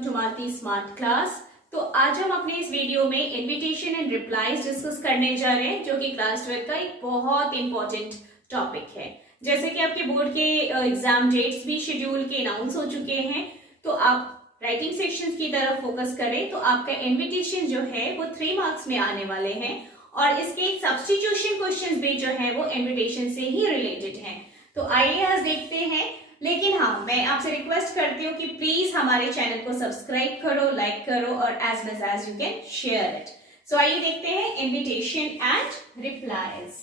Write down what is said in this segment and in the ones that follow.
Welcome to Malti smart class. तो आज हम अपने इस वीडियो में इनविटेशन एंड रिप्लाईज डिस्कस करने जा रहे हैं, जो कि क्लास 12 का एक बहुत इंपॉर्टेंट टॉपिक है। जैसे कि आपके बोर्ड के एग्जाम डेट्स भी शेड्यूल के अनाउंस हो चुके हैं, तो आप राइटिंग सेक्शंस की तरफ फोकस करें तो आपका इनविटेशन जो है वो 3 मार्क्स में आने वाले हैं और इसके सब्स्टिट्यूशन क्वेश्चंस भी जो है वो इनविटेशन से ही रिलेटेड हैं। तो आइए आज देखते हैं। लेकिन हाँ, मैं आपसे रिक्वेस्ट करती हूँ कि प्लीज हमारे चैनल को सब्सक्राइब करो, लाइक करो और as much as you can share it. So आइए देखते हैं इनविटेशन एंड रिप्लाईज।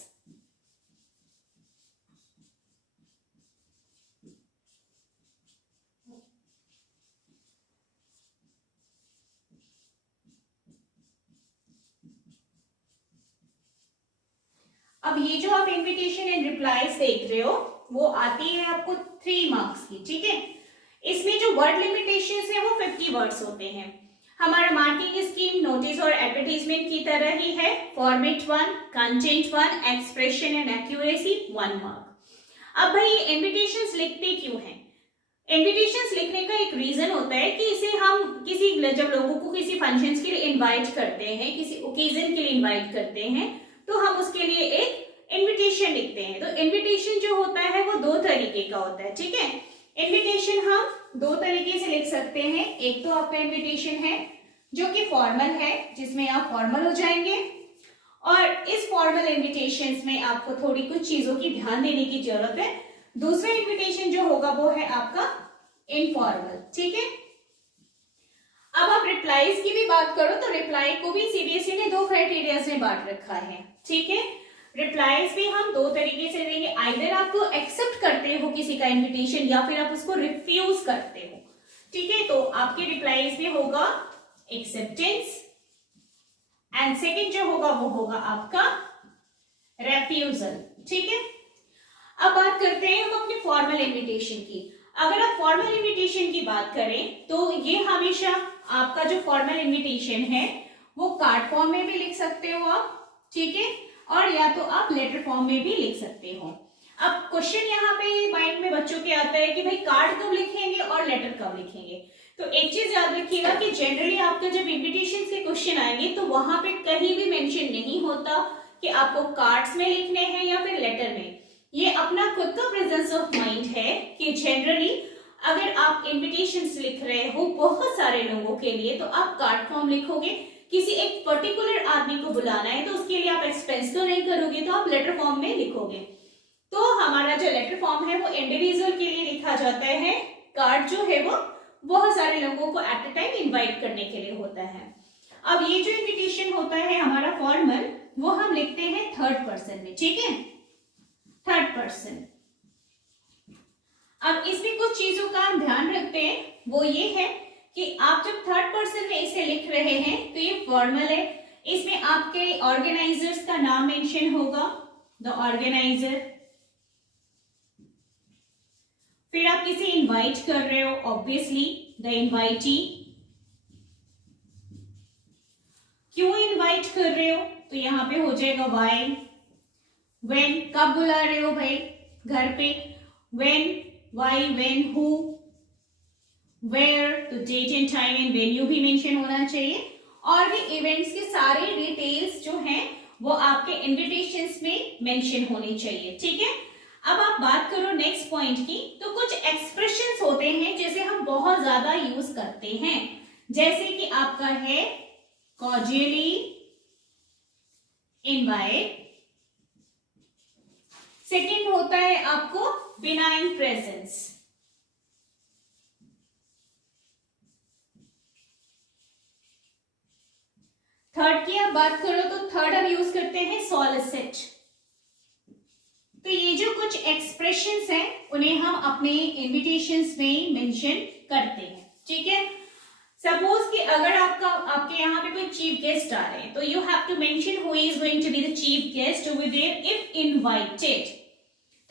अब ये जो आप इनविटेशन एंड रिप्लाईज देख रहे हो वो आती है आपको 3 मार्क्स की, ठीक है। इसमें जो वर्ड लिमिटेशंस है वो 50 वर्ड्स होते हैं। हमारा मार्किंग स्कीम नोटिस और एडवर्टीजमेंट की तरह ही है। Format 1, content 1, expression and accuracy 1 mark. अब भाई इनविटेशंस लिखते क्यों हैं? इनविटेशंस लिखने का एक रीजन होता है कि इसे हम जब लोगों को किसी फंक्शंस के लिए इनवाइट करते हैं, किसी ओकेजन के लिए इनवाइट करते हैं, तो हम उसके लिए एक इनविटेशन लिखते हैं। तो इनविटेशन जो होता है वो 2 तरीके का होता है, ठीक है। इनविटेशन हम 2 तरीके से लिख सकते हैं। एक तो आपका इनविटेशन है जो कि फॉर्मल है, जिसमें आप फॉर्मल हो जाएंगे, और इस फॉर्मल इनविटेशंस में आपको थोड़ी कुछ चीजों की ध्यान देने की जरूरत है। दूसरा इनविटेशन जो होगा वो है आपका इनफॉर्मल, ठीक है। अब आप रिप्लाईज की भी बात करो तो रिप्लाई को भी सीबीएसई ने 2 क्राइटेरिया में बांट रखा है, ठीक है। रिप्लाईज भी हम 2 तरीके से देंगे। आइदर आप तो एक्सेप्ट करते हो किसी का इनविटेशन या फिर आप उसको रिफ्यूज करते हो, ठीक है। तो आपके रिप्लाईज में होगा एक्सेप्टेंस एंड सेकंड जो होगा वो होगा आपका रेफ्यूजल, ठीक है। अब बात करते हैं हम अपने फॉर्मल इनविटेशन की। अगर आप फॉर्मल इनविटेशन की बात करें तो ये हमेशा आपका जो फॉर्मल इनविटेशन है वो कार्ड फॉर्म में भी लिख सकते हो आप, ठीक है, और या तो आप लेटर फॉर्म में भी लिख सकते हो। अब क्वेश्चन यहाँ पे माइंड में बच्चों के आता है कि भाई कार्ड कब लिखेंगे और लेटर कब लिखेंगे। तो एक चीज याद रखिएगा कि जनरली आपका जब इनविटेशन से क्वेश्चन आएंगे तो वहां पे कहीं भी मेंशन नहीं होता कि आपको कार्ड्स में लिखने हैं या फिर लेटर में। ये अपना खुद का प्रेजेंस ऑफ माइंड है कि जनरली अगर आप इनविटेशंस लिख रहे हो बहुत सारे लोगों के लिए तो आप कार्ड फॉर्म लिखोगे। किसी एक पर्टिकुलर आदमी को बुलाना है तो उसके लिए आप एक्सपेंस तो नहीं करोगे, तो आप लेटर फॉर्म में लिखोगे। तो हमारा जो लेटर फॉर्म है वो इंडिविजुअल के लिए लिखा जाता है। कार्ड जो है वो बहुत सारे लोगों को एट अ टाइम इनवाइट करने के लिए होता है। अब ये जो इनविटेशन होता है हमारा फॉर्मल, वो हम लिखते हैं 3rd पर्सन में, ठीक है, 3rd पर्सन। अब इसमें कुछ चीजों का ध्यान रखते हैं, वो ये है कि आप जब 3rd पर्सन में इसे लिख रहे हैं तो ये फॉर्मल है। इसमें आपके ऑर्गेनाइजर्स का नाम मेंशन होगा, द ऑर्गेनाइजर। फिर आप किसे इनवाइट कर रहे हो, ऑब्वियसली द इनवाइटी। क्यों इनवाइट कर रहे हो तो यहाँ पे हो जाएगा व्हाई। व्हेन, कब बुला रहे हो भाई घर पे, when, why, when, who, where, तो date and time and venue भी मेंशन होना चाहिए। और भी इवेंट्स के सारे डिटेल्स जो हैं वो आपके इनविटेशंस में मेंशन होनी चाहिए, ठीक है। अब आप बात करो नेक्स्ट पॉइंट की, तो कुछ एक्सप्रेशंस होते हैं जैसे हम बहुत ज्यादा यूज करते हैं, जैसे कि आपका है कॉर्डियली इनवाइट। सेकेंड होता है आपको बिनाइन प्रेजेंस। थर्ड की आप बात करो तो थर्ड हम यूज करते हैं सॉलिसिट। तो ये जो कुछ एक्सप्रेशंस हैं उन्हें हम अपने इनविटेशंस में मेंशन करते हैं, ठीक है। सपोज कि अगर आपके यहाँ पे कोई चीफ गेस्ट आ रहे हैं तो you have to mention who is going to be the chief guest over there if invited.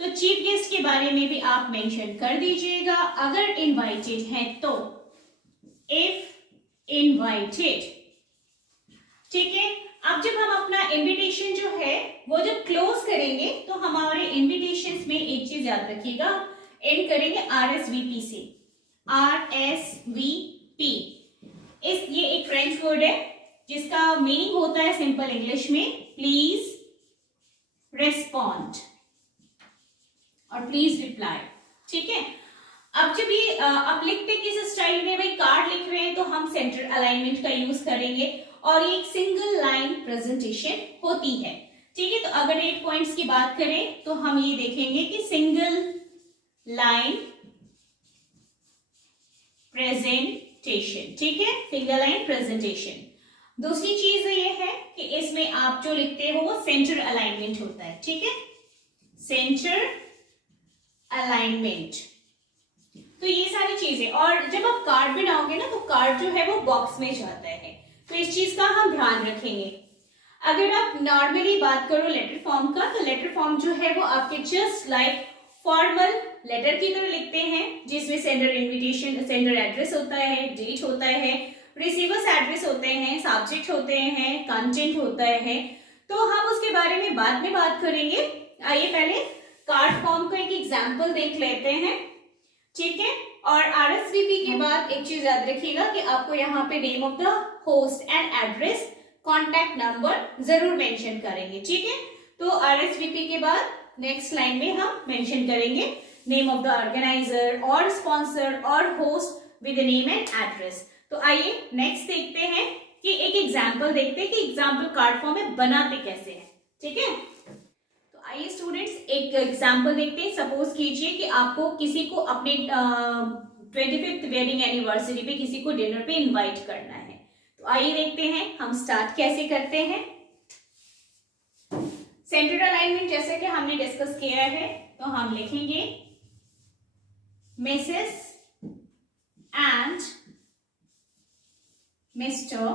तो चीफ गेस्ट के बारे में भी आप मेंशन कर दीजिएगा अगर इनवाइटेड हैं तो, इफ इनवाइटेड, ठीक है। अब जब हम अपना इनविटेशन जो है वो जब क्लोज करेंगे तो हमारे इनविटेशंस में एक चीज याद रखिएगा, एंड करेंगे RSVP से, RSVP, वर्ड है जिसका मीनिंग होता है सिंपल इंग्लिश में प्लीज रेस्पॉन्ड और प्लीज रिप्लाई। ठीक है, अब जब ये आप लिखते किस स्टाइल में, भाई कार्ड लिख रहे हैं तो हम सेंटर अलाइनमेंट का यूज करेंगे और ये एक सिंगल लाइन प्रेजेंटेशन होती है। ठीक है, तो अगर 8 पॉइंट्स की बात करें तो हम ये देखेंगे कि सिंगल लाइन प्रेजेंटेशन। ठीक है, सिंगल लाइन प्रेजेंटेशन। दूसरी चीज ये है कि इसमें आप जो लिखते हो वो सेंटर अलाइनमेंट होता है। ठीक है, सेंटर अलाइनमेंट। तो ये सारी चीजें, और जब आप कार्ड बनाओगे ना तो कार्ड जो है वो बॉक्स में जाता है, तो इस चीज का हम ध्यान रखेंगे। अगर आप नॉर्मली बात करो लेटर फॉर्म का, तो लेटर फॉर्म जो है वो आपके जस्ट लाइक फॉर्मल लेटर की तरह लिखते हैं, जिसमें सेंडर इनविटेशन, सेंडर एड्रेस होता है, डेट होता है, रिसीवर्स एड्रेस होते हैं, सब्जेक्ट होते हैं, कंटेंट होता है। तो हम उसके बारे में बाद में बात करेंगे। आइए पहले कार्ड फॉर्म का एक एग्जाम्पल देख लेते हैं। ठीक है, और आरएसवीपी के बाद एक चीज याद रखिएगा कि आपको यहाँ पे name of the host and address, contact number जरूर मेंशन करेंगे। ठीक है, तो आरएसवीपी के बाद नेक्स्ट लाइन में हम मेंशन करेंगे नेम ऑफ द ऑर्गेनाइजर और स्पॉन्सर और host with name and address. तो आइए नेक्स्ट देखते हैं कि एक एग्जाम्पल देखते हैं कि एग्जाम्पल कार्ड फॉर्म में बनाते कैसे हैं। ठीक है, तो आइए स्टूडेंट्स एक एग्जाम्पल देखते हैं। सपोज कीजिए कि आपको किसी को अपने 25th वेडिंग एनिवर्सरी पे किसी को डिनर पे इनवाइट करना है। तो आइए देखते हैं हम स्टार्ट कैसे करते हैं। सेंटर अलाइनमेंट जैसे कि हमने डिस्कस किया है, तो हम लिखेंगे मिसेस एंड मिस्टर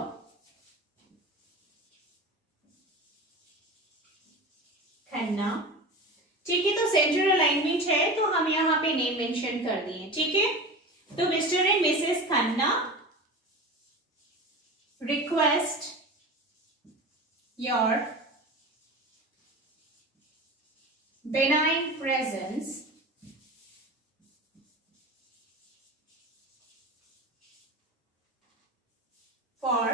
खन्ना। ठीक है, तो सेंटर अलाइनमेंट है तो हम यहाँ पे नेम मेंशन कर दिए। ठीक है, तो mister and Mrs Khanna request your benign presence for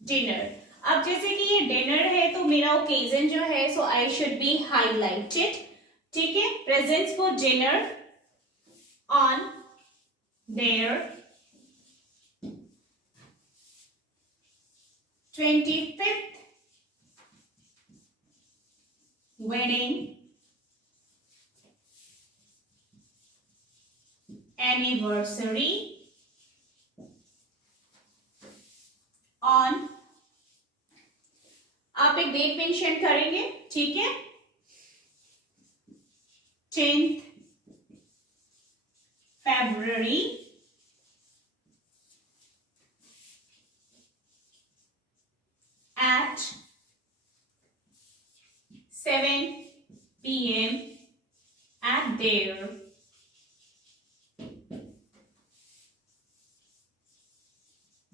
dinner। अब जैसे कि ये डिनर है तो मेरा ओकेजन जो है सो आई शुड बी हाईलाइटेड। ठीक है, presence for dinner on their 25th wedding anniversary on, आप एक डेट मेंशन करेंगे। ठीक है, 10th February at 7 p.m. at their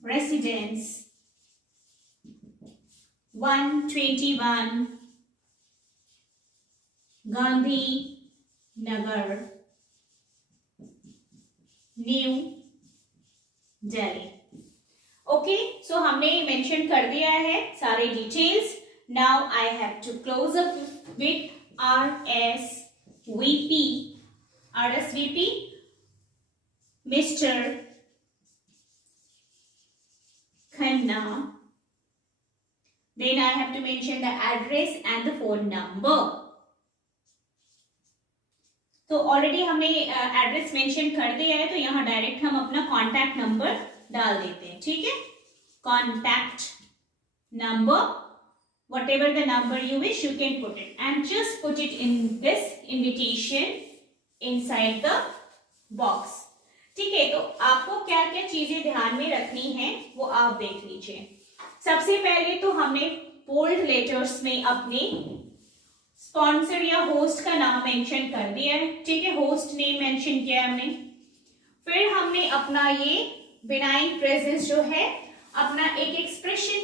residence 121 Gandhi Nagar, New Delhi. Okay, so हमने मेंशन कर दिया है सारे details. Now I have to close up with RSVP Mr. Khanna. Then I have to mention the address and the phone number. तो already हमने address mention कर दिया है, तो यहाँ डायरेक्ट हम अपना कॉन्टैक्ट नंबर डाल देते हैं। ठीक है, contact number, whatever the number you wish, you can put it and just put it in this invitation inside the box. ठीक है, तो आपको क्या क्या चीजें ध्यान में रखनी है वो आप देख लीजिए। सबसे पहले तो हमने बोल्ड लेटर्स में अपने स्पॉन्सर या होस्ट का नाम मेंशन कर दिया है। ठीक है, होस्ट नेम मेंशन किया हमने। फिर हमने अपना ये बिनाइन प्रेजेंस जो है अपना एक एक्सप्रेशन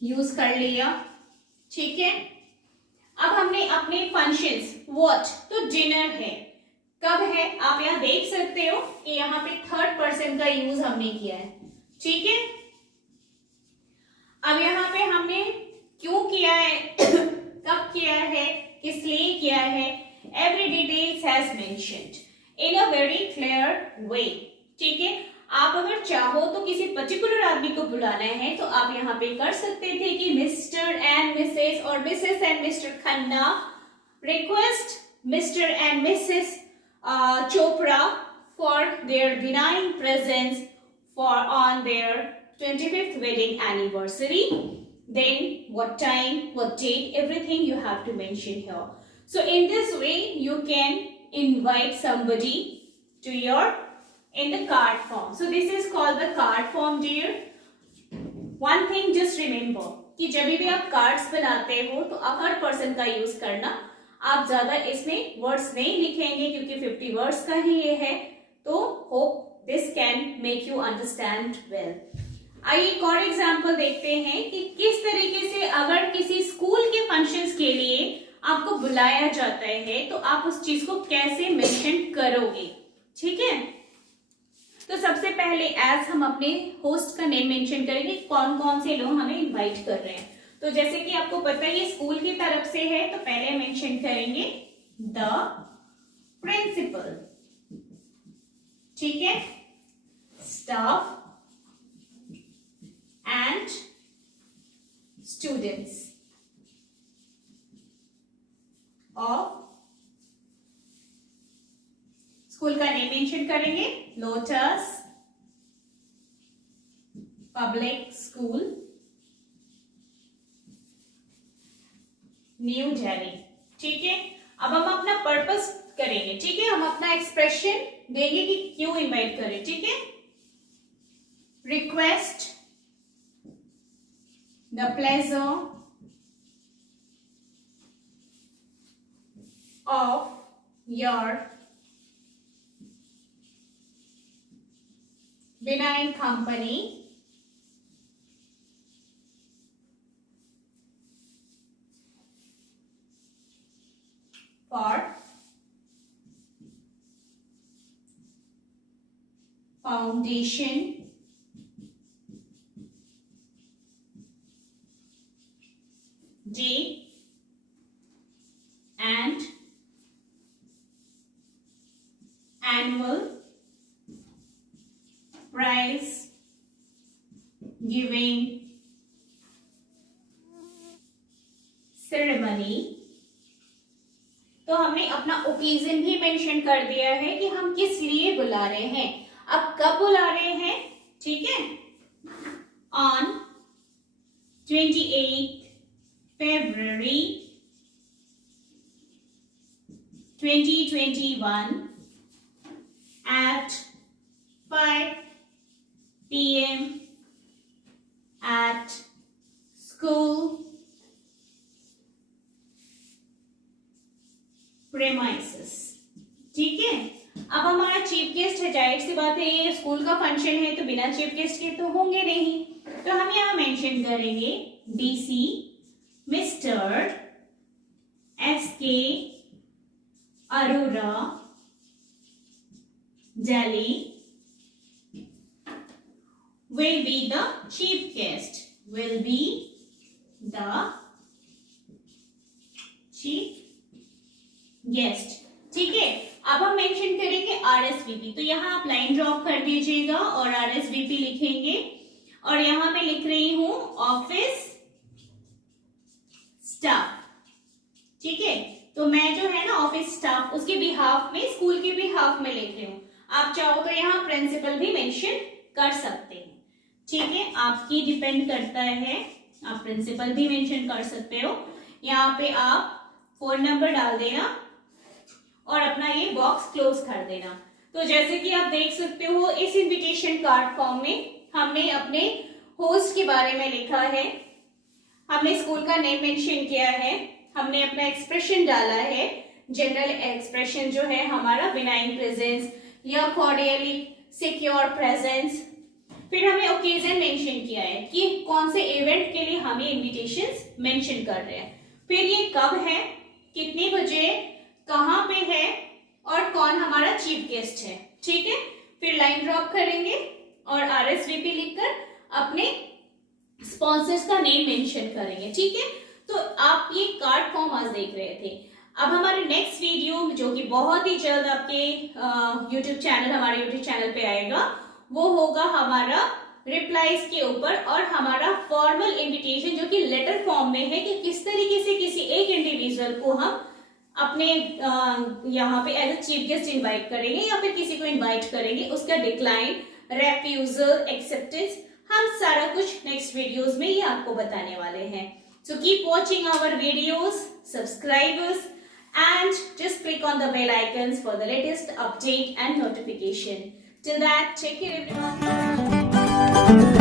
यूज कर लिया। ठीक है, अब हमने अपने फंक्शंस व्हाट, तो डिनर है, कब है आप यहाँ देख सकते हो कि यहाँ पे थर्ड पर्सन का यूज हमने किया है, ठीक है। अब यहाँ पे हमने क्यों किया है कब किया है, किस लिए किया है, every details has mentioned in a very clear way, ठीक है। आप अगर चाहो तो किसी पर्टिकुलर आदमी को बुलाना है तो आप यहाँ पे कर सकते थे कि मिस्टर एंड मिसेस और Mrs and mister Khanna request mister and Mrs Chopra for their benign presence on their 25th wedding anniversary. Then what time, what date, everything you have to mention here. So in this way you can invite somebody to your in the card form. So this is called the card form, dear. One thing just remember कि जब भी आप cards बनाते हो तो third person का use करना, आप ज्यादा इसमें वर्ड्स नहीं लिखेंगे क्योंकि 50 वर्ड्स का ही ये है, तो hope this can make you understand well. आइए एक और एग्जांपल देखते हैं कि किस तरीके से अगर किसी स्कूल के फंक्शंस के लिए आपको बुलाया जाता है तो आप उस चीज को कैसे मेंशन करोगे, ठीक है। तो सबसे पहले एज हम अपने होस्ट का नेम मेंशन करेंगे, कौन कौन से लोग हमें इनवाइट कर रहे हैं। तो जैसे कि आपको पता है ये स्कूल की तरफ से है तो पहले मेंशन करेंगे द प्रिंसिपल, ठीक है, staff and students of school का नेम मेंशन करेंगे lotus public school new Delhi, ठीक है। अब हम अपना पर्पस करेंगे, ठीक है, हम अपना एक्सप्रेशन देंगे कि क्यों इनवाइट करें, ठीक है। Request the pleasure of your benign company for foundation day and annual prize giving ceremony। तो हमने अपना ओकेजन भी मेंशन कर दिया है कि हम किस लिए बुला रहे हैं, अब कब बुला रहे हैं, ठीक है। On 28 February 2021 at 5 PM at school premises, ठीक है। अब हमारा चीफ गेस्ट है, जाहिर सी बात है ये स्कूल का फंक्शन है तो बिना चीफ गेस्ट के तो होंगे नहीं, तो हम यहाँ मेंशन करेंगे DC mister SK Arora Delhi will be the chief guest, will be the chief guest, ठीक है। अब हम मेंशन करेंगे RSVP, तो यहाँ आप लाइन ड्रॉप कर दीजिएगा और RSVP लिखेंगे और यहाँ मैं लिख रही हूं ऑफिस स्टाफ, ठीक है। तो मैं जो है ना ऑफिस स्टाफ उसके बिहाफ में, स्कूल के बिहाफ में लिख रही हूँ। आप चाहो तो यहाँ प्रिंसिपल भी मेंशन कर सकते हैं, ठीक है, आपकी डिपेंड करता है, आप प्रिंसिपल भी मेंशन कर सकते हो। यहाँ पे आप फोन नंबर डाल देना और अपना ये बॉक्स क्लोज कर देना। तो जैसे कि आप देख सकते हो इस इनविटेशन कार्ड फॉर्म में हमने अपने होस्ट के बारे में लिखा है, हमने स्कूल का नेम मेंशन किया है, हमने अपना एक्सप्रेशन डाला है, जनरल एक्सप्रेशन जो है हमारा बिनाइन प्रेजेंस या कॉर्डियली सिक्योर प्रेजेंस, फिर हमने ओकेजन मेंशन किया है कि कौन से इवेंट के लिए हमें इनविटेशंस मेंशन कर रहे हैं, फिर ये कब है, कितने बजे, कहाँ पे है और कौन हमारा चीफ गेस्ट है, ठीक है। फिर लाइन ड्रॉप करेंगे और RSVP लिखकर अपने स्पॉन्सर्स का नेम मेंशन करेंगे, ठीक है। तो आप ये कार्ड फॉर्म आज देख रहे थे। अब हमारे नेक्स्ट वीडियो जो कि बहुत ही जल्द आपके हमारे यूट्यूब चैनल पे आएगा, वो होगा हमारा रिप्लाईज के ऊपर और हमारा फॉर्मल इनविटेशन जो कि लेटर फॉर्म में है कि किस तरीके से किसी एक इंडिविजुअल को हम अपने यहाँ पे as a chief guest invite करेंगे या फिर किसी को इनवाइट करेंगे, उसका डिक्लाइन, रेफ्यूजल, एक्सेप्टेंस, हम सारा कुछ नेक्स्ट वीडियोस में ये आपको बताने वाले हैं। So keep watching our videos, subscribe us and just click on the bell icons for the latest update and notification. Till that, take care everyone.